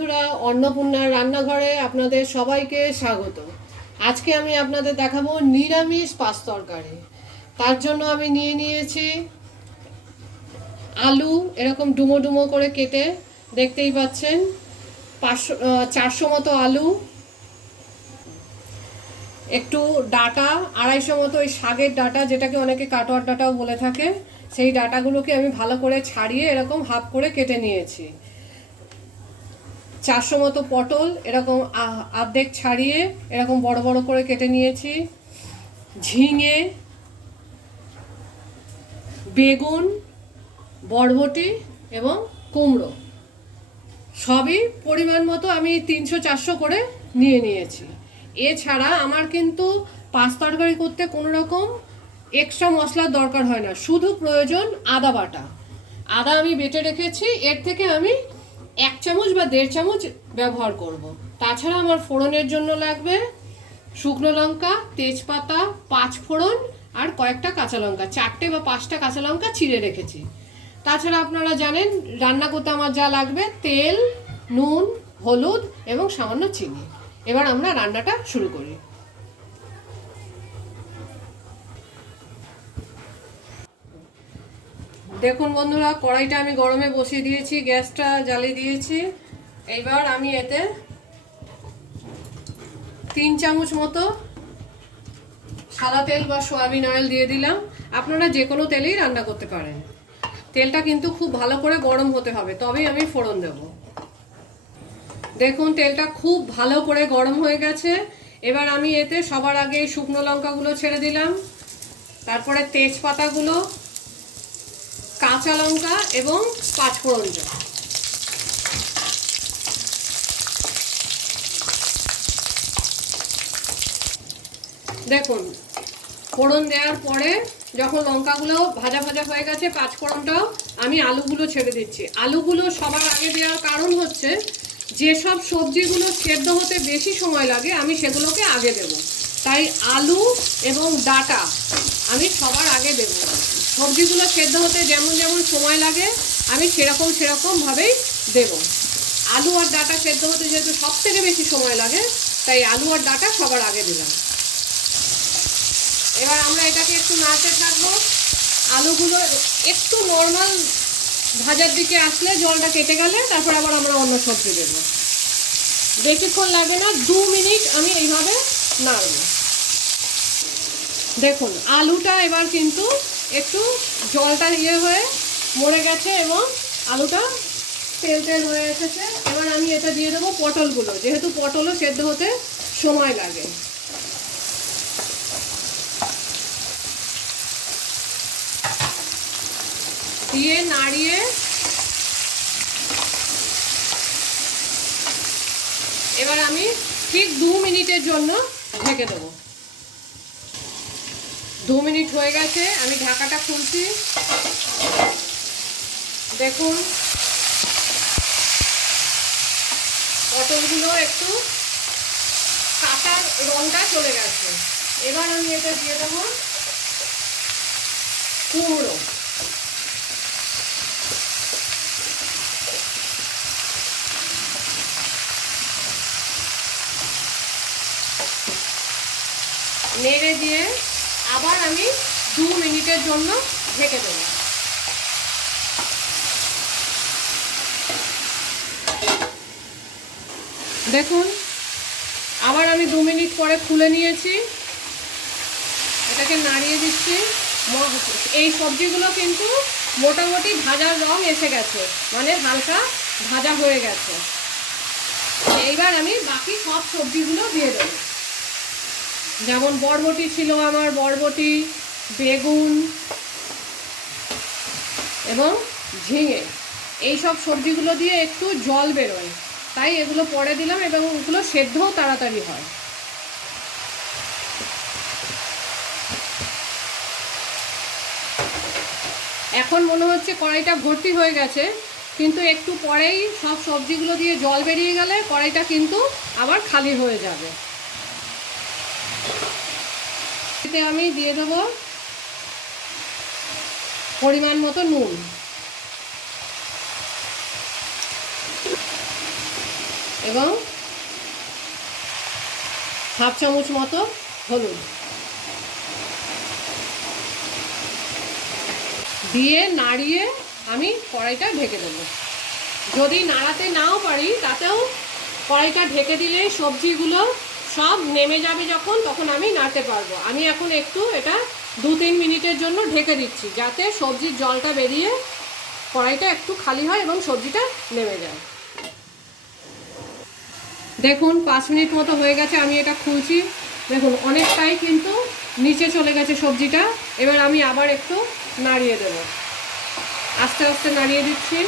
বন্ধুরা, অন্নপূর্ণার রান্নাঘরে আপনাদের সবাইকে স্বাগত। আজকে আমি আপনাদের দেখাবো নিরামিষ পাঁচ তরকারি। তার জন্য আমি নিয়ে নিয়েছি আলু, এরকম ডুমো ডুমো করে কেটে, দেখতেই পাচ্ছেন 400 মতো আলু, একটু ডাটা 250 মতো, ওই শাকের ডাটা যেটাকে অনেকে কাটোয়ার ডাটাও বলে থাকে, সেই ডাটাগুলোকে আমি ভালো করে ছাড়িয়ে এরকম হাফ করে কেটে নিয়েছি। 400 মতো পটল এরকম অর্ধেক ছাড়িয়ে এরকম বড় বড় করে কেটে নিয়েছি। ঝিঙে, বেগুন, বরবটি এবং কুমড়ো সবই পরিমাণ মতো আমি 300-400 করে নিয়ে নিয়েছি। এছাড়া আমার কিন্তু পাঁচ তরকারি করতে কোনো রকম এক্সট্রা মশলার দরকার হয় না, শুধু প্রয়োজন আদা বাটা। আদা আমি বেটে রেখেছি, এর থেকে আমি 1 চামচ বা 1.5 চামচ ব্যবহার করব। তাছাড়া আমার ফোড়নের জন্য লাগবে শুকনো লঙ্কা, তেজপাতা, 5 ফোড়ন আর কয়েকটা কাঁচা লঙ্কা, 4টে বা 5টা কাঁচা লঙ্কা চিড়ে রেখেছি। তাছাড়া আপনারা জানেন রান্না করতে আমার যা লাগবে: তেল, নুন, হলুদ এবং সামান্য চিনি। এবার আমরা রান্নাটা শুরু করি। দেখুন বন্ধুরা, কড়াইটা আমি গরমে বসিয়ে দিয়েছি, গ্যাসটা জ্বালিয়ে দিয়েছি। এইবার আমি এতে 3 চামচ মতো সাদা তেল বা সয়াবিন অয়েল দিয়ে দিলাম। আপনারা যে কোনো তেলেই রান্না করতে পারেন। তেলটা কিন্তু খুব ভালো করে গরম হতে হবে, তবেই আমি ফোড়ন দেব। দেখুন তেলটা খুব ভালো করে গরম হয়ে গেছে। এবার আমি এতে সবার আগে শুকনো লঙ্কাগুলো ছেড়ে দিলাম, তারপরে তেজপাতাগুলো, কাঁচা লঙ্কা এবং 5 ফোড়নটা। দেখুন ফোড়ন দেওয়ার পরে যখন লঙ্কাগুলো ভাজা ভাজা হয়ে গেছে, 5 ফোড়নটাও আমি আলুগুলো ছেড়ে দিচ্ছি। আলুগুলো সবার আগে দেওয়ার কারণ হচ্ছে, যেসব সবজিগুলো সেদ্ধ হতে বেশি সময় লাগে আমি সেগুলোকে আগে দেব, তাই আলু এবং ডাটা আমি সবার আগে দেব। সবজিগুলো সেদ্ধ হতে যেমন যেমন সময় লাগে আমি সেরকমভাবেই দেব। আলু আর ডাটা সেদ্ধ হতে যেহেতু সব থেকে বেশি সময় লাগে, তাই আলু আর ডাটা সবার আগে দিলাম। এবার আমরা এটাকে একটু নাড়তে থাকবো। আলুগুলো একটু নর্মাল ভাজার দিকে আসলে, জলটা কেটে গেলে তারপর আবার আমরা অন্য সবজি দেবো। বেশিক্ষণ লাগে না, 2 মিনিট আমি এইভাবে নাড়ব। দেখুন আলুটা এবার কিন্তু একটু জলটা হয়ে মরে গেছে এবং আলুটা তেল তেল হয়ে এসেছে। এবার আমি এটা দিয়ে দেবো পটলগুলো, যেহেতু পটলও সেদ্ধ হতে সময় লাগে। দিয়ে নাড়িয়ে এবার আমি ঠিক 2 মিনিটের জন্য ঢেকে দেবো। 2 মিনিট হয়ে গেছে, আমি ঢাকাটা খুলছি। দেখুন পটলগুলো একটু কাঁচা রঙটা চলে গেছে। এবার আমি এটা দিয়ে দেবো কুমড়ো। নেড়ে দিয়ে আবার আমি 2 মিনিটের জন্য ঢেকে দেব। দেখুন আবার আমি 2 মিনিট পরে খুলে নিয়েছি, এটাকে নাড়িয়ে দিচ্ছি। এই সবজিগুলো কিন্তু মোটামুটি ভাজার রং এসে গেছে, মানে হালকা ভাজা হয়ে গেছে। এইবার আমি বাকি সব সবজিগুলো দিয়ে দেবো। যেমন বরবটি ছিল আমার, বরবটি, বেগুন এবং ঝিঙে, এই সব সবজিগুলো দিয়ে একটু জল বেরোয়, তাই এগুলো পরে দিলাম এবং ওগুলো সেদ্ধও তাড়াতাড়ি হয়। এখন মনে হচ্ছে কড়াইটা ভর্তি হয়ে গেছে, কিন্তু একটু পরেই সব সবজিগুলো দিয়ে জল বেরিয়ে গেলে কড়াইটা কিন্তু আবার খালি হয়ে যাবে। এতে আমি দিয়ে দেবো পরিমাণ মতো নুন। এবং হাফ চামচ মতো হলুদ দিয়ে নাড়িয়ে আমি কড়াইটা ঢেকে দেবো। যদি নাড়াতে নাও পারি তাতেও কড়াইটা ঢেকে দিলেই সবজিগুলো সব নেমে যাবে যখন, তখন আমি নাড়তে পারবো। আমি এখন একটু এটা 2-3 মিনিটের জন্য ঢেকে দিচ্ছি, যাতে সবজির জলটা বেরিয়ে কড়াইটা একটু খালি হয় এবং সবজিটা নেমে যায়। দেখুন 5 মিনিট মতো হয়ে গেছে, আমি এটা খুলছি। দেখুন অনেকটাই কিন্তু নিচে চলে গেছে সবজিটা। এবার আমি আবার একটু নাড়িয়ে দেব, আস্তে আস্তে নাড়িয়ে দিচ্ছি।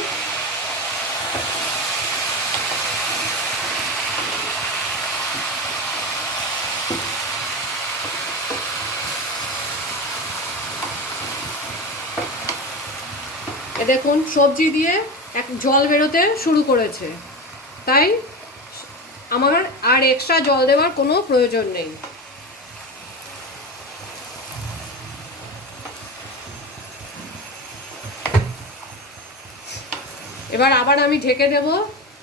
দেখুন সবজি দিয়ে এক জল বেরোতে শুরু করেছে, তাই আমার আর এক্সট্রা জল দেওয়ার কোনো প্রয়োজন নেই। এবার আবার আমি ঢেকে দেব।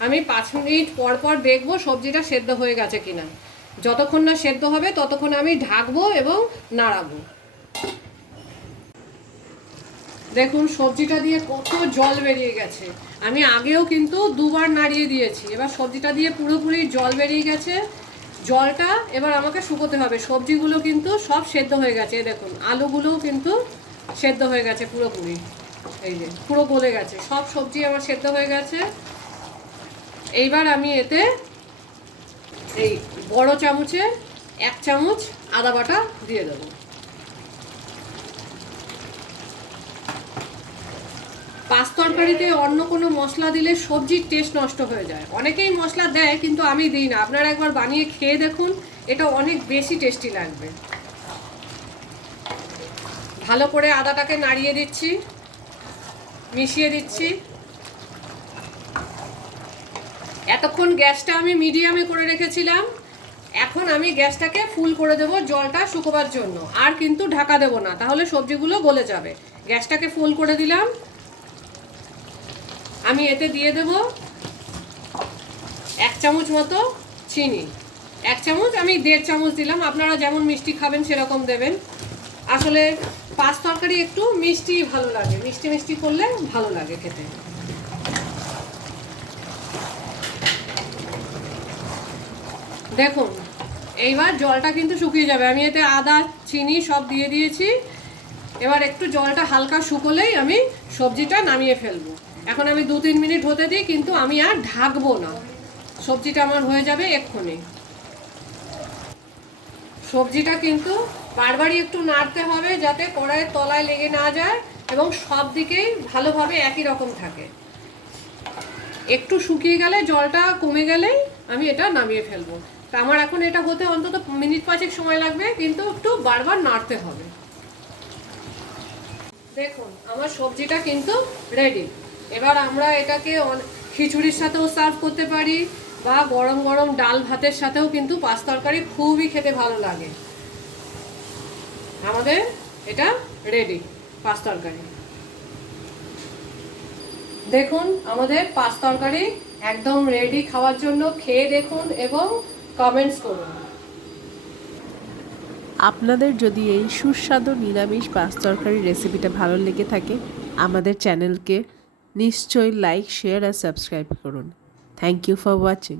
আমি 5 মিনিট পর পর দেখবো সবজিটা সেদ্ধ হয়ে গেছে কিনা। যতক্ষণ না সেদ্ধ হবে ততক্ষণ আমি ঢাকবো এবং নাড়াবো। দেখুন সবজিটা দিয়ে কত জল বেরিয়ে গেছে। আমি আগেও কিন্তু 2 বার নাড়িয়ে দিয়েছি। এবার সবজিটা দিয়ে পুরোপুরি জল বেরিয়ে গেছে। জলটা এবার আমাকে শুকোতে হবে। সবজিগুলো কিন্তু সব সেদ্ধ হয়ে গেছে। দেখুন আলুগুলোও কিন্তু সেদ্ধ হয়ে গেছে পুরোপুরি, এই যে পুরো গলে গেছে। সব সবজি আমার সেদ্ধ হয়ে গেছে। এইবার আমি এতে এই বড় চামচে 1 চামচ আদা বাটা দিয়ে দেবো। পাঁচ তরকারিতে অন্য কোনো মশলা দিলে সবজির টেস্ট নষ্ট হয়ে যায়। অনেকেই মশলা দেয় কিন্তু আমি দিই না। আপনারা একবার বানিয়ে খেয়ে দেখুন, এটা অনেক বেশি টেস্টি লাগবে। ভালো করে আদাটাকে নাড়িয়ে দিচ্ছি, মিশিয়ে দিচ্ছি। এতক্ষণ গ্যাসটা আমি মিডিয়ামে করে রেখেছিলাম, এখন আমি গ্যাসটাকে ফুল করে দেবো জলটা শুকোবার জন্য। আর কিন্তু ঢাকা দেবো না, তাহলে সবজিগুলো গলে যাবে। গ্যাসটাকে ফুল করে দিলাম। আমি এতে দিয়ে দেব 1 চামচ মতো চিনি। 1 চামচ আমি 1.5 চামচ দিলাম, আপনারা যেমন মিষ্টি খাবেন সেরকম দেবেন। আসলে পাঁচ তরকারি একটু মিষ্টি ভালো লাগে, মিষ্টি মিষ্টি করলে ভালো লাগে খেতে। দেখুন এইবার জলটা কিন্তু শুকিয়ে যাবে। আমি এতে আদা চিনি সব দিয়ে দিয়েছি। এবার একটু জলটা হালকা শুকোলেই আমি সবজিটা নামিয়ে ফেলবো। এখন আমি 2-3 মিনিট হতে দিই, কিন্তু আমি আর ঢাকবো না। সবজিটা আমার হয়ে যাবে এক্ষুনি। সবজিটা কিন্তু বারবারই একটু নাড়তে হবে, যাতে কড়াইয়ের তলায় লেগে না যায় এবং সব দিকেই ভালোভাবে একই রকম থাকে। একটু শুকিয়ে গেলে, জলটা কমে গেলেই আমি এটা নামিয়ে ফেলবো। তা আমার এখন এটা হতে অন্তত মিনিট 5 সময় লাগবে, কিন্তু একটু বারবার নাড়তে হবে। দেখুন আমার সবজিটা কিন্তু রেডি। এবার আমরা এটাকে খিচুড়ির সাথেও সার্ভ করতে পারি, বা গরম গরম ডাল ভাতের সাথেও কিন্তু পাঁচ তরকারি খুবই খেতে ভালো লাগে। আমাদের এটা রেডি পাঁচ তরকারি। দেখুন আমাদের পাঁচ তরকারি একদম রেডি খাওয়ার জন্য। খেয়ে দেখুন এবং কমেন্টস করুন। আপনাদের যদি এই সুস্বাদু নিরামিষ পাঁচ তরকারি রেসিপিটা ভালো লেগে থাকে, আমাদের চ্যানেলকে নিশ্চয়ই লাইক, শেয়ার আর সাবস্ক্রাইব করুন। Thank you for watching.